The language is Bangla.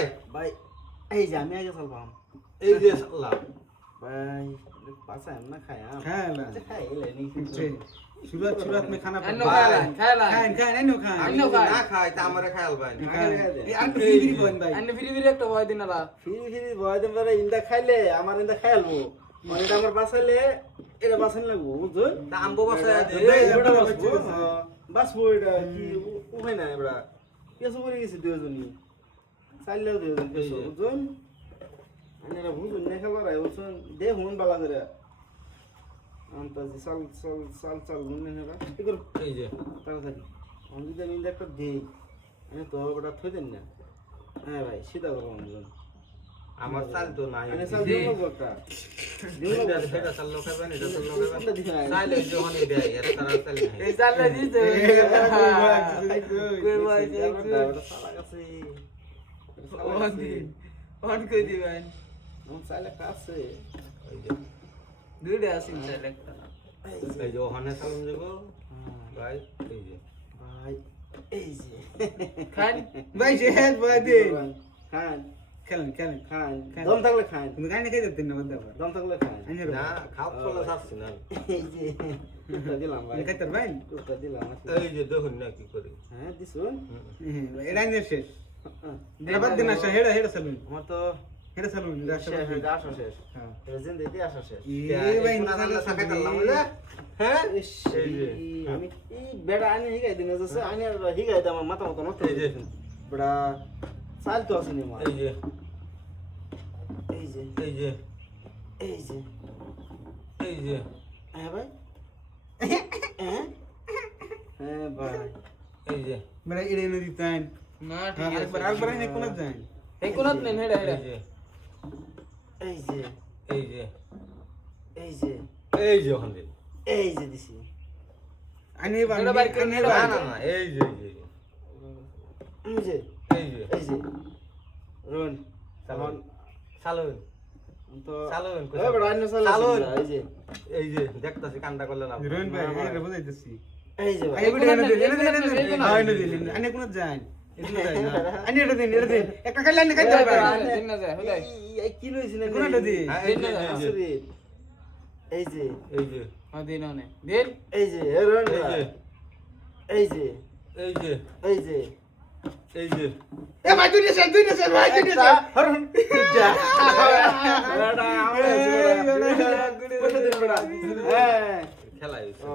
ভাই ভাই এই যে আমি আগে চলবাম এই যে সাল্লাহ ভাই পাছা না খায় খায় না। খায় এলে নি शुरुआत में खाना अन्नो पड़ता है खायला खाएं नहीं नो खाएं আমি अन्नो যদি খাই। না খাই তা আমারে খায়াল ভাই ये आंटी फिरी बन भाई अन्नो ফিরি ফিরি একটা ভয় দিন আলা ফিরি ফিরি ভয় দেন পারে ইন্দা খাইলে আমার ইন্দা খাইলবো মানে এটা আমার বাসাইলে এটা বাসাইন লাগবো বুঝুন তা আমগো বাসায় দে এটা বাসবো বাসবো এটা কি উপায় নাই এবার পেছো করে গেছি দুজনই চাইলেও দুজন পেছো বুঝুন আমি এটা বুঝুন না খাবার আই বুঝুন দে হুন বালা করে আন্তাজি চাল মনে না কি করব এই যে তাড়াতাড়ি আমি যদি আমি একটা দেই আমি তো ওটা থই দেন না হ্যাঁ ভাই সিধা করবো বুঝুন আমার চাল তো নাই আমি চাল দিব একটা দিব এটা সেটা চাল লোক খাবেন এটা চাল লোক খাবেন একটা দিই চাল এই যে হনি দেয় এর তারা চাল নাই এই জানলা দিতে কই ভাই ওটা সালা কাছে অন কই দিবেন আমার চাইলে কাছে এই যে দুইটা আছে সেলেক্ট এই যে ওখানে চাল যাব ভাই এই যে ভাই এই যে খান भाई शहद बादे খান खेलन खेलन খান দম থাকলে খান तुम खाने खाई देते ना बंदा पर দম থাকলে খান अन्य না খাও ফলে যাচ্ছে না এই যে টুকটা দিলাম ভাই ये कहते भाई টুকটা দিলাম এই যে দেখুন না কি করি হ্যাঁ দিছুন एड़ा ने शेष नबाद दिन आशा हेड़ा सलून আমার তো हेड़ा सलून শেষ আসা শেষ हां প্রেজেন্ট দিতে আসা শেষ ये भाई না জানলে সাকাই দিলাম বুঝলে হ্যাঁ ইস, আমি এই বেড়া আনি হিগাই দিন যাচ্ছে আনি আর হিগাই দাম মাথা মতো নষ্ট এই যে বেড়া চাল তো আসেনি আমার এই যে এই যে এই যে এই যে এই যে হ্যাঁ ভাই হ্যাঁ হ্যাঁ ভাই এই যে मेरा एड़े ने दितान না हां ঠিক एक আছে बार ने कोन जान এই কোনাত নেন হেডা হেডা এই যে এই যে এই যে এই যে এই যে ওখানে এই যে দিছি आने बार हेड़ा बार के आने না बार না না এই যে এই যে এই যে এই যে রোন চালুন চালুন তো চালুন এ বেড়া আনি চাল চালুন এই যে দেখতাছি কান্দা করলে না रोहन भाई ये बुझाई दसी এই যে ভাই आगे बिड़े ने दे हां ने दे आने कोन जान इतना जान आने एड़ा दे एक खाई ने खाई दे দিন না যায় হদাই এই কি লইছি না কোনটা দি হ্যাঁ, এই যে এই যে এই যে হ্যাঁ দিন অনে দিন এই যে এ রোন এই যে এই যে এই যে এই যে এই যে ए भाई दुनिया से भाई दुनिया से হরুন যা বেড়া আমরা বেড়া, গুড়ি গুড়ি বেড়া হ্যাঁ খেলা হইছে ও